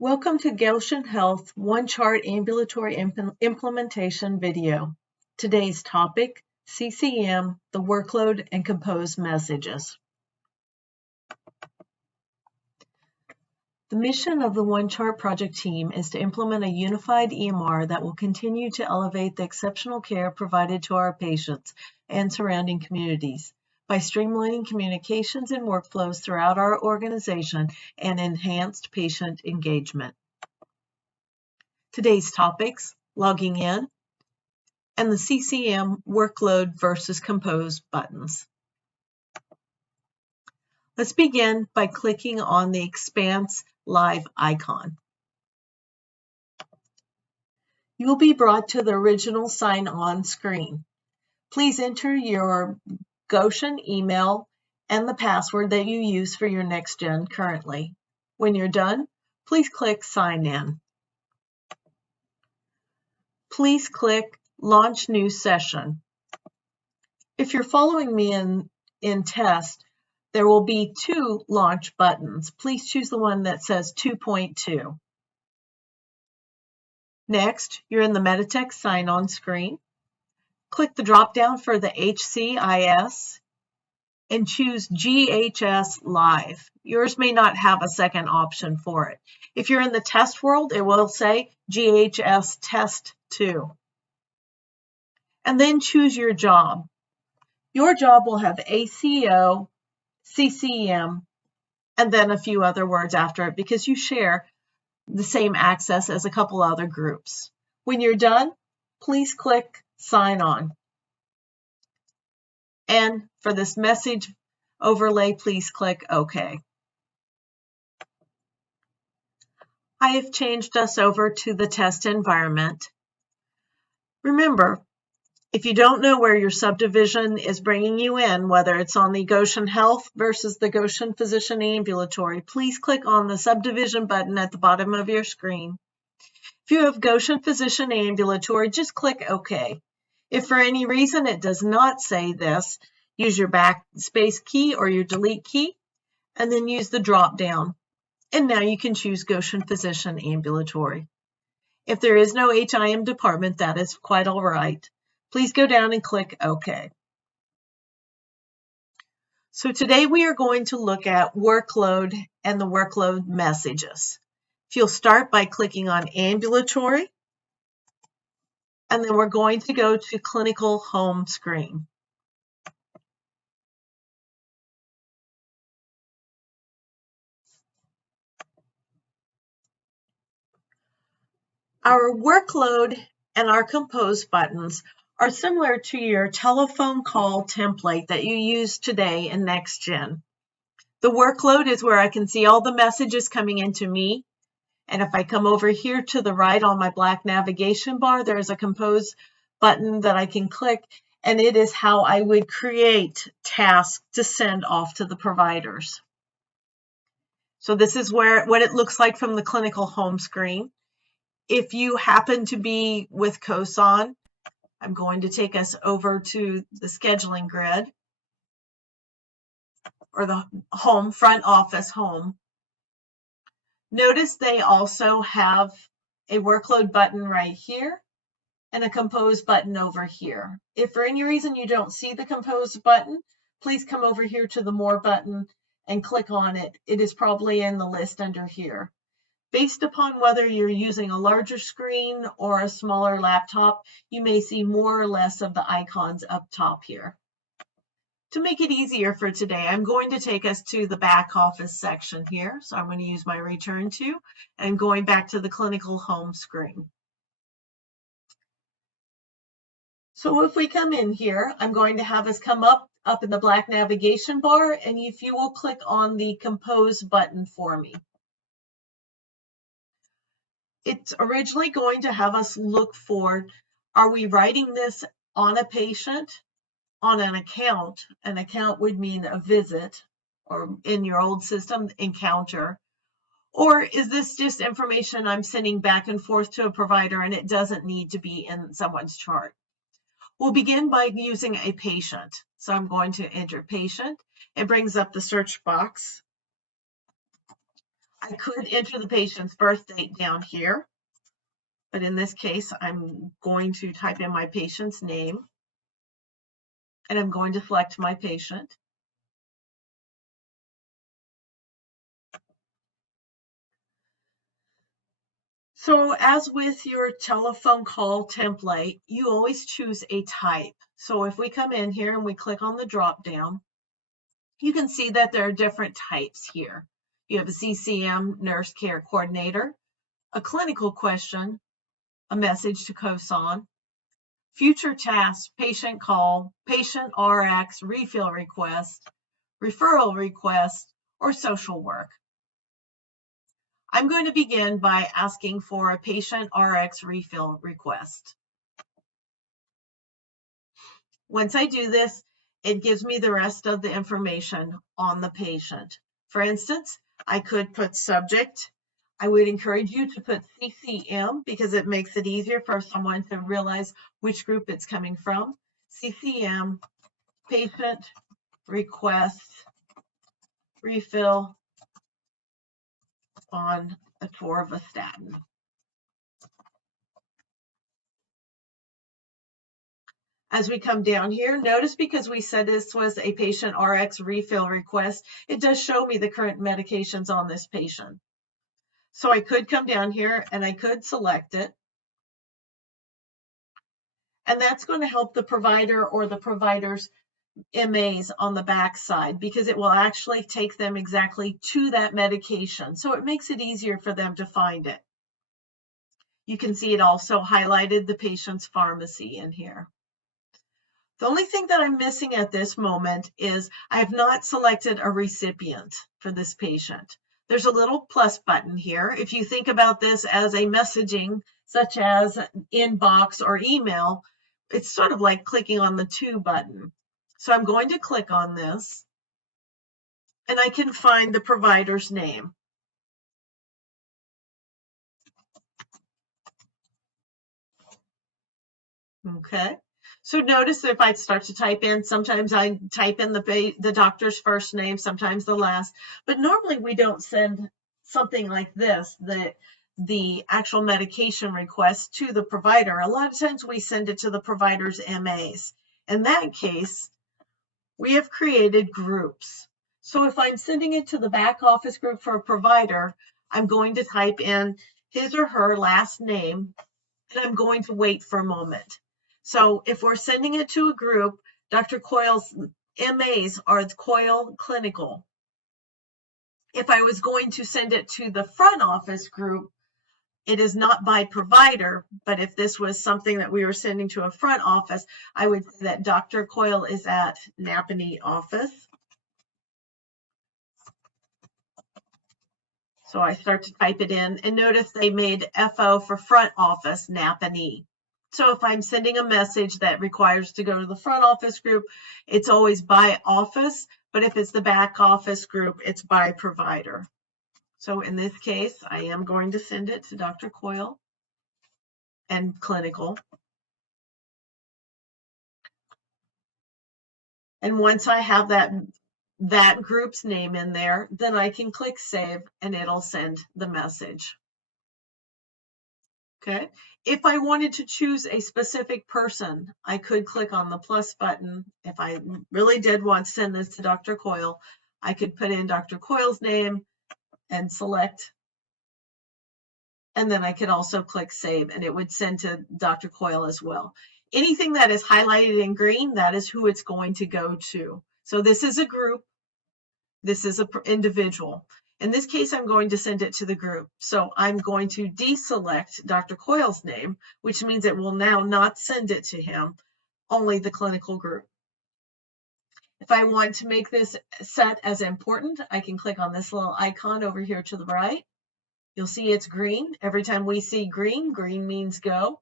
Welcome to Goshen Health One Chart Ambulatory Implementation video. Today's topic, CCM, the workload and compose messages. The mission of the One Chart project team is to implement a unified EMR that will continue to elevate the exceptional care provided to our patients and surrounding communities by streamlining communications and workflows throughout our organization and enhanced patient engagement. Today's topics, logging in, and the CCM Workload versus Compose buttons. Let's begin by clicking on the Expanse Live icon. You will be brought to the original sign-on screen. Please enter your Goshen email and the password that you use for your NextGen currently. When you're done, please click Sign In. Please click Launch New Session. If you're following me in test, there will be two launch buttons. Please choose the one that says 2.2. Next, you're in the Meditech sign-on screen. Click the drop-down for the HCIS and choose GHS Live. Yours may not have a second option for it. If you're in the test world, it will say GHS Test 2. And then choose your job. Your job will have ACO, CCM, and then a few other words after it because you share the same access as a couple other groups. When you're done, please click Sign On. And for this message overlay, please click OK. I have changed us over to the test environment. Remember, if you don't know where your subdivision is bringing you in, whether it's on the Goshen Health versus the Goshen Physician Ambulatory, please click on the subdivision button at the bottom of your screen. If you have Goshen Physician Ambulatory, just click OK. If for any reason it does not say this, use your backspace key or your delete key, and then use the drop down. And now you can choose Goshen Physician Ambulatory. If there is no HIM department, that is quite all right. Please go down and click OK. So today we are going to look at workload and the workload messages. If you'll start by clicking on ambulatory, and then we're going to go to clinical home screen. Our workload and our compose buttons are similar to your telephone call template that you use today in NextGen. The workload is where I can see all the messages coming into me. And if I come over here to the right on my black navigation bar, there's a compose button that I can click, and it is how I would create tasks to send off to the providers. So this is what it looks like from the clinical home screen. If you happen to be with COSON, I'm going to take us over to the scheduling grid or the home, front office home. Notice they also have a workload button right here and a compose button over here. If for any reason you don't see the compose button, please come over here to the more button and click on it. It is probably in the list under here. Based upon whether you're using a larger screen or a smaller laptop, you may see more or less of the icons up top here. To make it easier for today, I'm going to take us to the back office section here. So I'm going to use my return to and going back to the clinical home screen. So if we come in here, I'm going to have us come up in the black navigation bar, and if you will click on the compose button for me. It's originally going to have us look for, are we writing this on a patient, on an account? An account would mean a visit, or in your old system, encounter. Or is this just information I'm sending back and forth to a provider and it doesn't need to be in someone's chart? We'll begin by using a patient. So I'm going to enter patient. It brings up the search box. I could enter the patient's birth date down here, but in this case, I'm going to type in my patient's name, and I'm going to select my patient. So as with your telephone call template, you always choose a type. So if we come in here and we click on the drop down, you can see that there are different types here. You have a CCM nurse care coordinator, a clinical question, a message to COSON, future tasks, patient call, patient RX, refill request, referral request, or social work. I'm going to begin by asking for a patient RX refill request. Once I do this, it gives me the rest of the information on the patient. For instance, I could put subject. I would encourage you to put CCM because it makes it easier for someone to realize which group it's coming from. CCM, patient request, refill on atorvastatin. As we come down here, notice because we said this was a patient RX refill request, it does show me the current medications on this patient. So I could come down here and I could select it. And that's going to help the provider or the provider's MAs on the back side because it will actually take them exactly to that medication. So it makes it easier for them to find it. You can see it also highlighted the patient's pharmacy in here. The only thing that I'm missing at this moment is I have not selected a recipient for this patient. There's a little plus button here. If you think about this as a messaging, such as inbox or email, it's sort of like clicking on the to button. So I'm going to click on this, and I can find the provider's name. Okay. So notice if I start to type in, sometimes I type in the doctor's first name, sometimes the last, but normally we don't send something like this, the actual medication request to the provider. A lot of times we send it to the provider's MAs. In that case, we have created groups. So if I'm sending it to the back office group for a provider, I'm going to type in his or her last name, and I'm going to wait for a moment. So if we're sending it to a group, Dr. Coyle's MAs are Coyle Clinical. If I was going to send it to the front office group, it is not by provider, but if this was something that we were sending to a front office, I would say that Dr. Coyle is at Napanee office. So I start to type it in, and notice they made FO for front office, Napanee. So if I'm sending a message that requires to go to the front office group, it's always by office, but if it's the back office group, it's by provider. So in this case, I am going to send it to Dr. Coyle and clinical. And once I have that group's name in there, then I can click save and it'll send the message. Okay. If I wanted to choose a specific person, I could click on the plus button. If I really did want to send this to Dr. Coyle, I could put in Dr. Coyle's name and select. And then I could also click save and it would send to Dr. Coyle as well. Anything that is highlighted in green, that is who it's going to go to. So this is a group. This is an individual. In this case, I'm going to send it to the group. So I'm going to deselect Dr. Coyle's name, which means it will now not send it to him, only the clinical group. If I want to make this set as important, I can click on this little icon over here to the right. You'll see it's green. Every time we see green, green means go.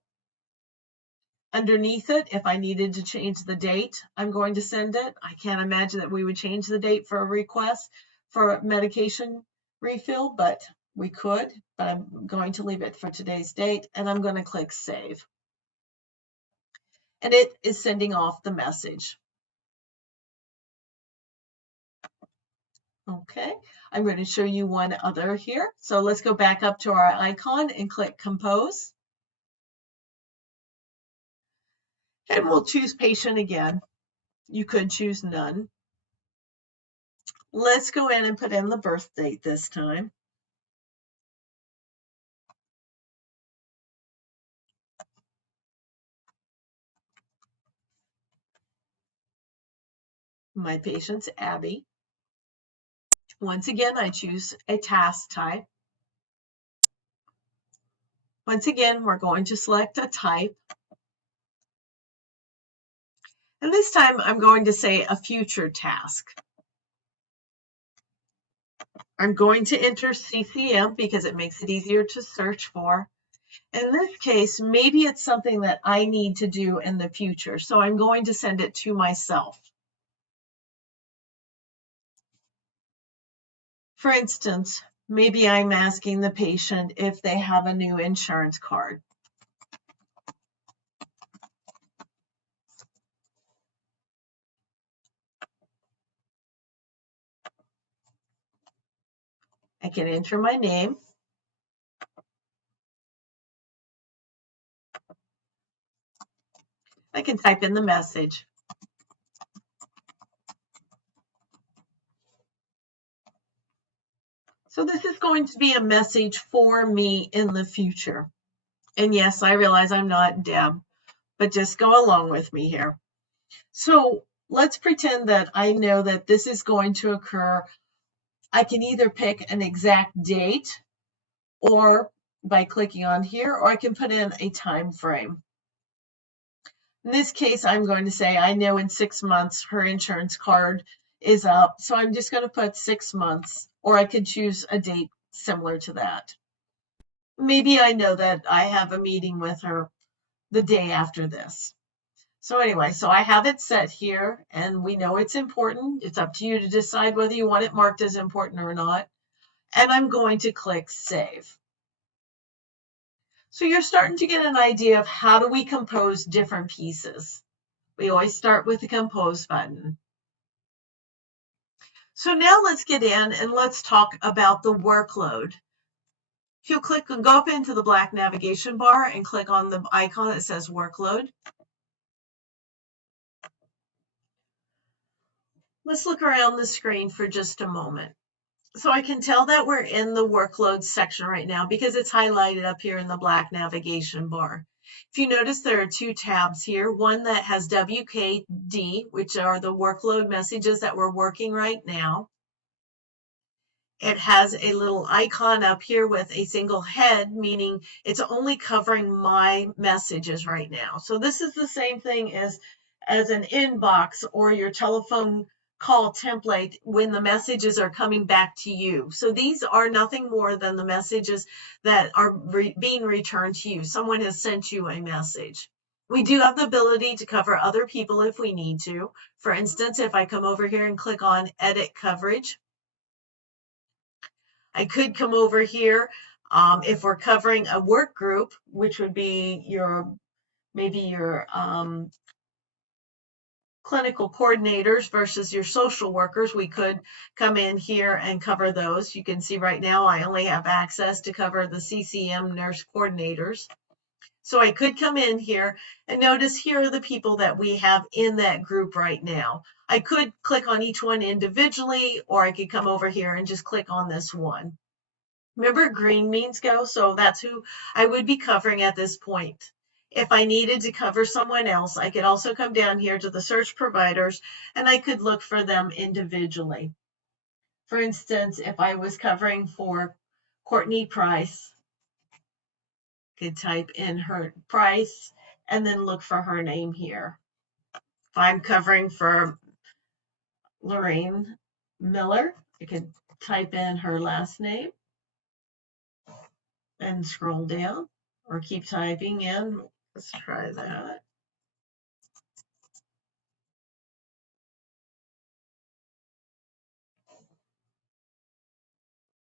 Underneath it, if I needed to change the date, I'm going to send it. I can't imagine that we would change the date for a request for a medication refill, but we could, but I'm going to leave it for today's date, and I'm going to click save. And it is sending off the message. Okay, I'm going to show you one other here. So let's go back up to our icon and click Compose. And we'll choose Patient again. You could choose None. Let's go in and put in the birth date this time. My patient's Abby. Once again, I choose a task type. Once again, we're going to select a type. And this time I'm going to say a future task. I'm going to enter CCM because it makes it easier to search for. In this case, maybe it's something that I need to do in the future, so I'm going to send it to myself. For instance, maybe I'm asking the patient if they have a new insurance card. I can enter my name. I can type in the message. So this is going to be a message for me in the future. And yes, I realize I'm not Deb, but just go along with me here. So let's pretend that I know that this is going to occur. I can either pick an exact date or by clicking on here, or I can put in a time frame. In this case, I'm going to say I know in 6 months her insurance card is up, so I'm just going to put 6 months, or I could choose a date similar to that. Maybe I know that I have a meeting with her the day after this. So anyway, so I have it set here, and we know it's important. It's up to you to decide whether you want it marked as important or not. And I'm going to click Save. So you're starting to get an idea of how do we compose different pieces. We always start with the Compose button. So now let's get in and let's talk about the workload. If you click and go up into the black navigation bar and click on the icon that says Workload. Let's look around the screen for just a moment. So I can tell that we're in the workload section right now because it's highlighted up here in the black navigation bar. If you notice, there are two tabs here, one that has WKD, which are the workload messages that we're working right now. It has a little icon up here with a single head, meaning it's only covering my messages right now. So this is the same thing as an inbox or your telephone call template when the messages are coming back to you. So these are nothing more than the messages that are being returned to you. Someone has sent you a message. We do have the ability to cover other people if we need to. For instance, if I come over here and click on Edit Coverage, I could come over here if we're covering a work group, which would be maybe your clinical coordinators versus your social workers. We could come in here and cover those. You can see right now I only have access to cover the CCM nurse coordinators. So I could come in here and notice here are the people that we have in that group right now. I could click on each one individually, or I could come over here and just click on this one. Remember, green means go, so that's who I would be covering at this point. If I needed to cover someone else, I could also come down here to the search providers and I could look for them individually. For instance, if I was covering for Courtney Price, I could type in her Price and then look for her name here. If I'm covering for Lorraine Miller, I could type in her last name and scroll down or keep typing in. Let's try that.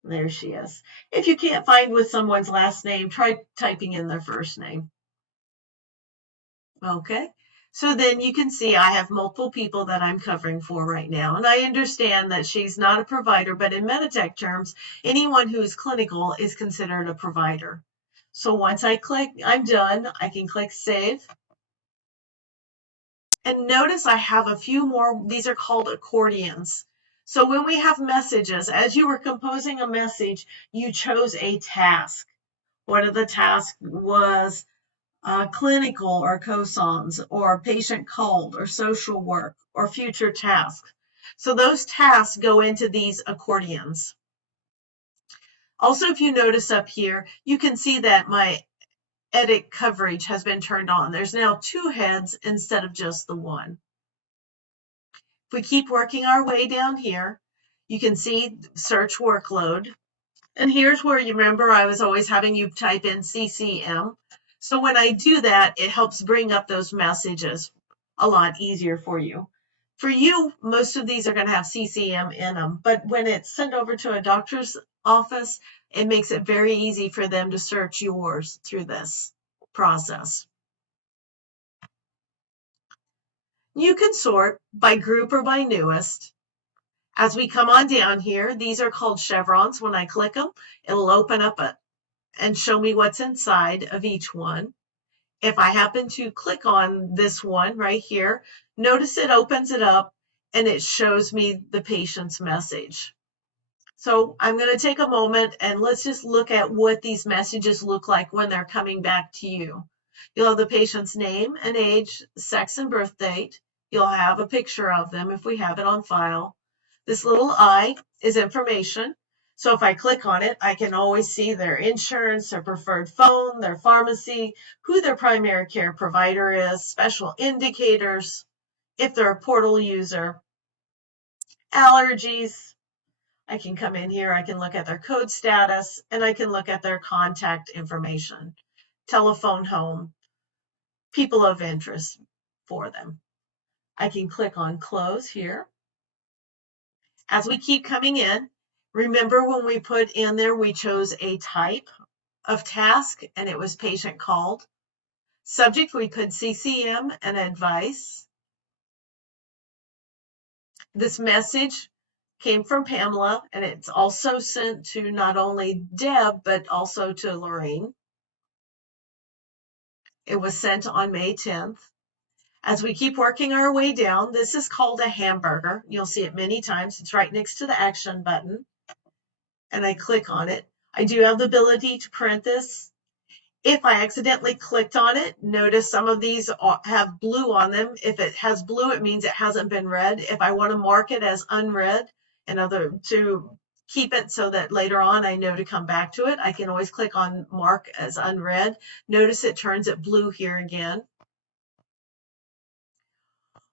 There she is. If you can't find with someone's last name, try typing in their first name. Okay, So then you can see I have multiple people that I'm covering for right now. And I understand that she's not a provider, but in Meditech terms, anyone who is clinical is considered a provider. So once I click, I'm done. I can click save. And notice I have a few more, these are called accordions. So when we have messages, as you were composing a message, you chose a task. One of the tasks was clinical or COSOMs or patient called or social work or future tasks. So those tasks go into these accordions. Also, if you notice up here, you can see that my edit coverage has been turned on. There's now 2 heads instead of just the one. If we keep working our way down here, you can see search workload. And here's where you remember I was always having you type in CCM. So when I do that, it helps bring up those messages a lot easier for you. For you, most of these are going to have CCM in them, but when it's sent over to a doctor's office, it makes it very easy for them to search yours through this process. You can sort by group or by newest. As we come on down here, these are called chevrons. When I click them, it'll open up and show me what's inside of each one. If I happen to click on this one right here, notice it opens it up and it shows me the patient's message. So I'm going to take a moment and let's just look at what these messages look like when they're coming back to you. You'll have the patient's name and age, sex and birth date. You'll have a picture of them if we have it on file. This little I is information. So if I click on it, I can always see their insurance, their preferred phone, their pharmacy, who their primary care provider is, special indicators, if they're a portal user, allergies. I can come in here, I can look at their code status, and I can look at their contact information, telephone home, people of interest for them. I can click on close here. As we keep coming in, remember when we put in there, we chose a type of task and it was patient called. Subject, we put CCM and advice. This message came from Pamela and it's also sent to not only Deb, but also to Lorraine. It was sent on May 10th. As we keep working our way down, this is called a hamburger. You'll see it many times. It's right next to the action button. And I click on it. I do have the ability to print this. If I accidentally clicked on it, notice some of these have blue on them. If it has blue, it means it hasn't been read. If I want to mark it as unread, to keep it so that later on I know to come back to it, I can always click on mark as unread. Notice it turns it blue here again.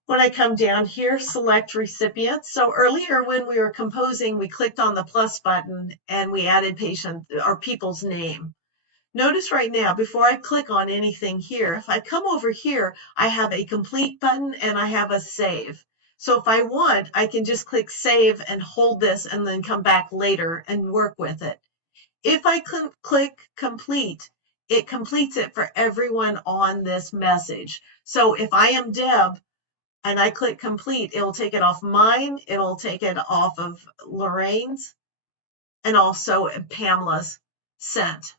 When I come down here, select recipient. So earlier when we were composing, we clicked on the plus button and we added patient or people's name. Notice right now, before I click on anything here, if I come over here, I have a complete button and I have a save. So if I want, I can just click save and hold this and then come back later and work with it. If I click complete, it completes it for everyone on this message. So if I am Deb, and I click complete, it'll take it off mine, it'll take it off of Lorraine's, and also Pamela's sent.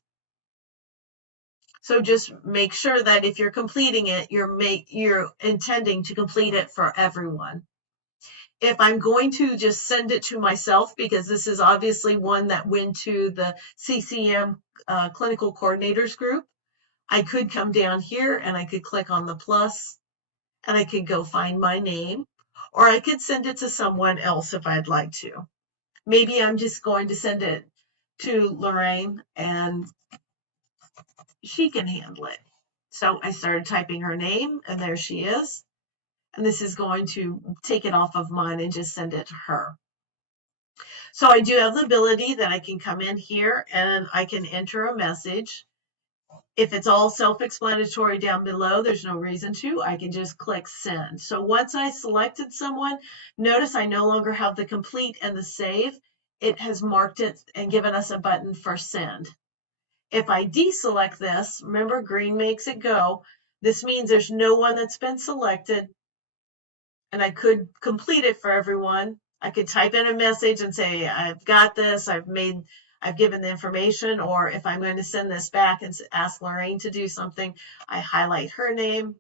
So just make sure that if you're completing it, you're intending to complete it for everyone. If I'm going to just send it to myself, because this is obviously one that went to the CCM Clinical Coordinators Group, I could come down here and I could click on the plus and I could go find my name, or I could send it to someone else if I'd like to. Maybe I'm just going to send it to Lorraine and she can handle it. So I started typing her name and there she is. And this is going to take it off of mine and just send it to her. So I do have the ability that I can come in here and I can enter a message. If it's all self-explanatory down below, there's no reason to. I can just click send. So once I selected someone, notice I no longer have the complete and the save. It has marked it and given us a button for send. If I deselect this, remember green makes it go, This means there's no one that's been selected, and I could complete it for everyone. I could type in a message and say, I've got this, I've given the information, or if I'm going to send this back and ask Lorraine to do something, I highlight her name,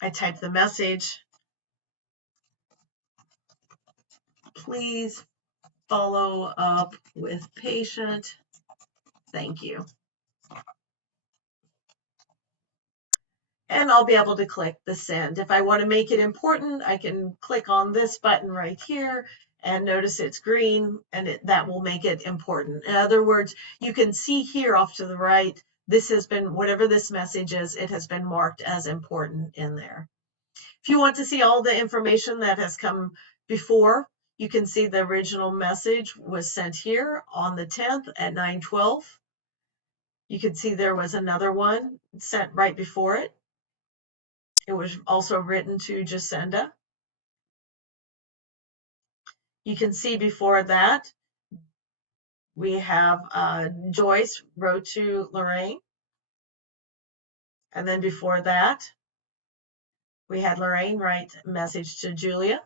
I type the message, please follow up with patient, thank you. And I'll be able to click the send. If I want to make it important, I can click on this button right here and notice it's green, and that will make it important. In other words, you can see here off to the right, this has been, whatever this message is, it has been marked as important in there. If you want to see all the information that has come before, you can see the original message was sent here on the 10th at 9:12. You can see there was another one sent right before it. It was also written to Jacinda. You can see before that, we have Joyce wrote to Lorraine. And then before that, we had Lorraine write a message to Julia.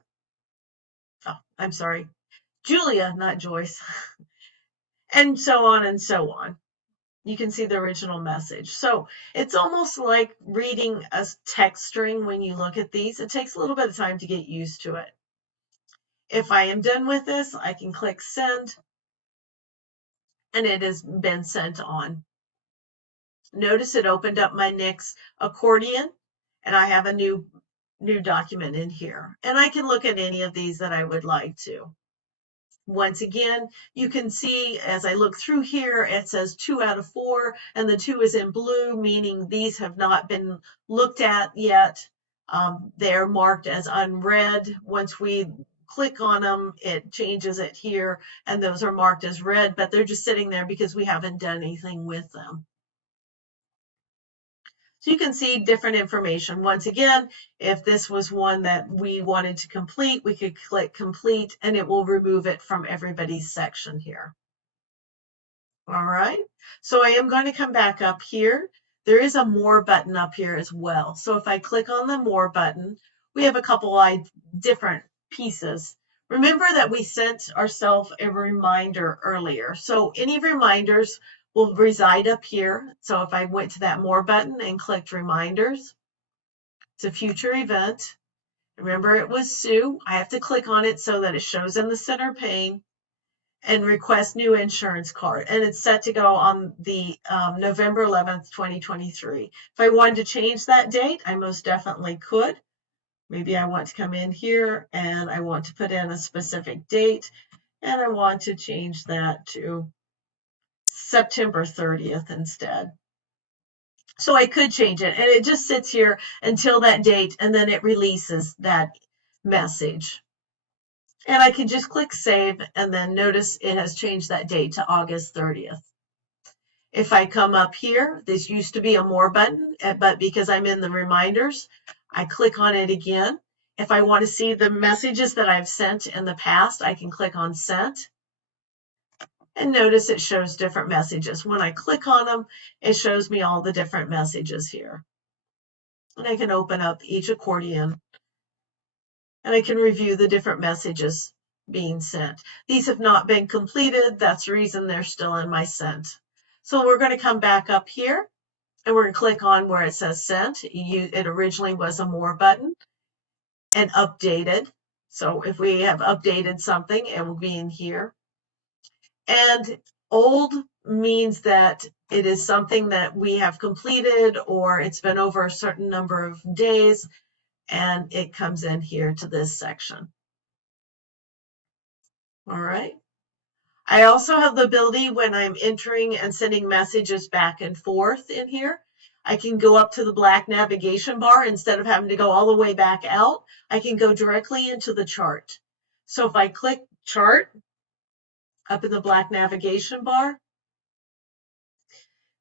Oh, I'm sorry, Julia, not Joyce. And so on and so on. You can see the original message. So it's almost like reading a text string when you look at these. It takes a little bit of time to get used to it. If I am done with this, I can click send, and it has been sent on. Notice it opened up my next accordion, and I have a new document in here. And I can look at any of these that I would like to. Once again, you can see as I look through here, it says 2 out of 4, and the 2 is in blue, meaning these have not been looked at yet. They're marked as unread. Once we click on them, it changes it here, and those are marked as read, but they're just sitting there because we haven't done anything with them. So you can see different information. Once again, if this was one that we wanted to complete, we could click complete, and it will remove it from everybody's section here. All right, so I am going to come back up here. There is a more button up here as well. So if I click on the more button, we have a couple of different pieces. Remember that we sent ourselves a reminder earlier. So any reminders will reside up here. So if I went to that more button and clicked reminders, it's a future event. Remember it was Sue. I have to click on it so that it shows in the center pane, and request new insurance card. And it's set to go on the November 11th, 2023. If I wanted to change that date, I most definitely could. Maybe I want to come in here and I want to put in a specific date, and I want to change that to September 30th instead. So I could change it, and it just sits here until that date, and then it releases that message. And I can just click save, and then notice it has changed that date to August 30th. If I come up here, this used to be a more button, but because I'm in the reminders, I click on it again. If I want to see the messages that I've sent in the past, I can click on sent. And notice it shows different messages. When I click on them, it shows me all the different messages here. And I can open up each accordion, and I can review the different messages being sent. These have not been completed. That's the reason they're still in my sent. So we're going to come back up here, and we're going to click on where it says sent. It originally was a more button, and updated. So if we have updated something, it will be in here. And old means that it is something that we have completed, or it's been over a certain number of days, and it comes in here to this section. All right. I also have the ability, when I'm entering and sending messages back and forth in here, I can go up to the black navigation bar. Instead of having to go all the way back out, I can go directly into the chart. So if I click chart up in the black navigation bar,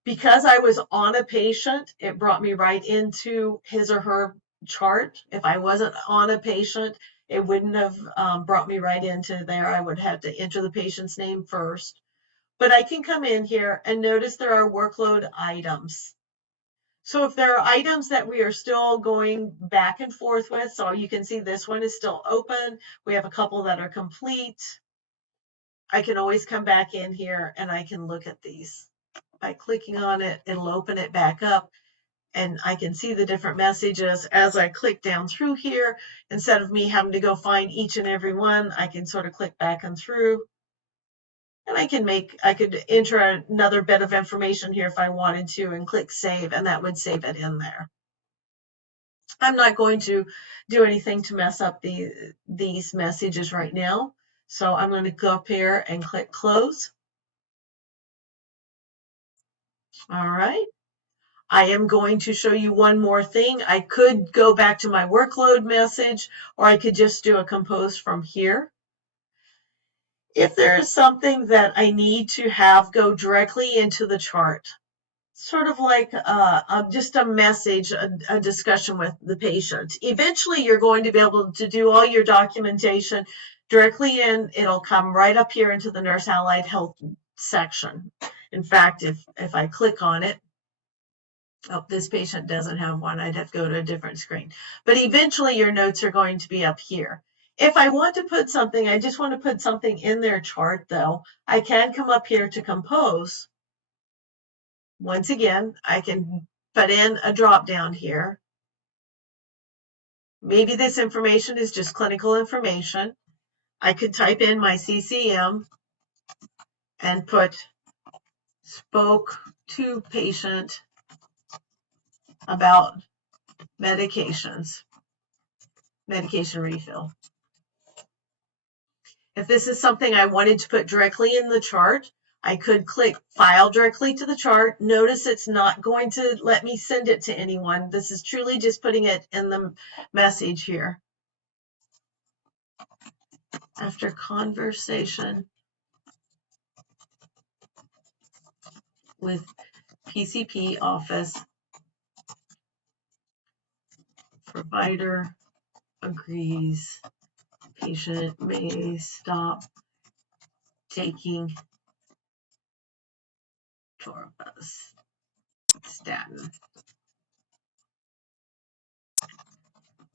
because I was on a patient, it brought me right into his or her chart. If I wasn't on a patient, it wouldn't have brought me right into there. I would have to enter the patient's name first. But I can come in here and notice there are workload items. So if there are items that we are still going back and forth with, so you can see this one is still open. We have a couple that are complete. I can always come back in here and I can look at these. By clicking on it, it'll open it back up and I can see the different messages as I click down through here. Instead of me having to go find each and every one, I can sort of click back and through. And I could enter another bit of information here if I wanted to and click save, and that would save it in there. I'm not going to do anything to mess up these messages right now. So I'm going to go up here and click close. All right. I am going to show you one more thing. I could go back to my workload message, or I could just do a compose from here. If there is something that I need to have go directly into the chart, sort of like just a message, a discussion with the patient. Eventually, you're going to be able to do all your documentation directly in. It'll come right up here into the Nurse Allied Health section. In fact, if I click on it, oh, this patient doesn't have one. I'd have to go to a different screen. But eventually, your notes are going to be up here. If I want to put something, I just want to put something in their chart, though, I can come up here to compose. Once again, I can put in a drop down here. Maybe this information is just clinical information. I could type in my CCM and put spoke to patient about medications, medication refill. If this is something I wanted to put directly in the chart, I could click File directly to the chart. Notice it's not going to let me send it to anyone. This is truly just putting it in the message here. After conversation with PCP office, provider agrees patient may stop taking torvastatin.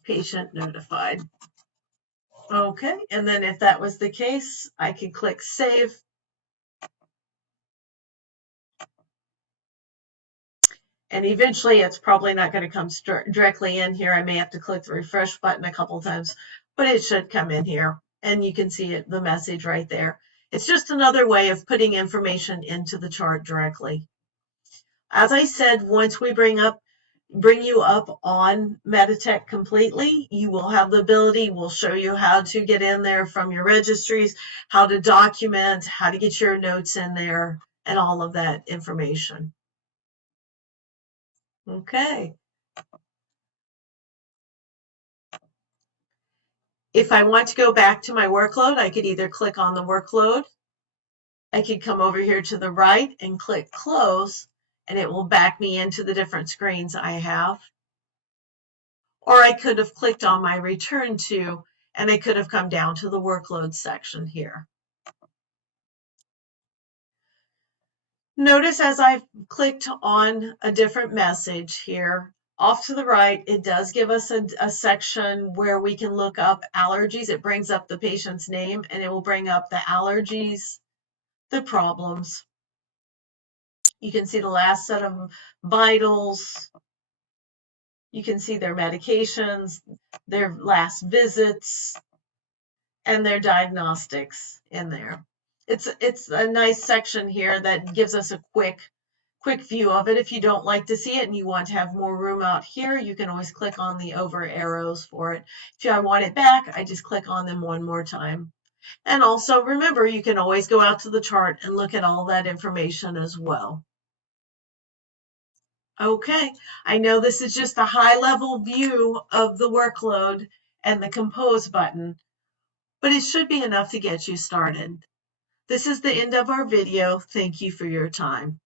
Patient notified. Okay, and then if that was the case, I could click save. And eventually it's probably not going to come directly in here. I may have to click the refresh button a couple times, but it should come in here. And you can see it, the message right there. It's just another way of putting information into the chart directly. As I said, once we bring you up on Meditech completely, you will have the ability, we'll show you how to get in there from your registries, how to document, how to get your notes in there, and all of that information. Okay. If I want to go back to my workload, I could either click on the workload, I could come over here to the right and click close, and it will back me into the different screens I have. Or I could have clicked on my return to, and I could have come down to the workload section here. Notice as I've clicked on a different message here, off to the right, it does give us a section where we can look up allergies. It brings up the patient's name and it will bring up the allergies, the problems. You can see the last set of vitals. You can see their medications, their last visits, and their diagnostics in there. It's a nice section here that gives us a quick view of it. If you don't like to see it and you want to have more room out here, you can always click on the over arrows for it. If I want it back, I just click on them one more time. And also remember, you can always go out to the chart and look at all that information as well. Okay, I know this is just a high-level view of the workload and the compose button, but it should be enough to get you started. This is the end of our video. Thank you for your time.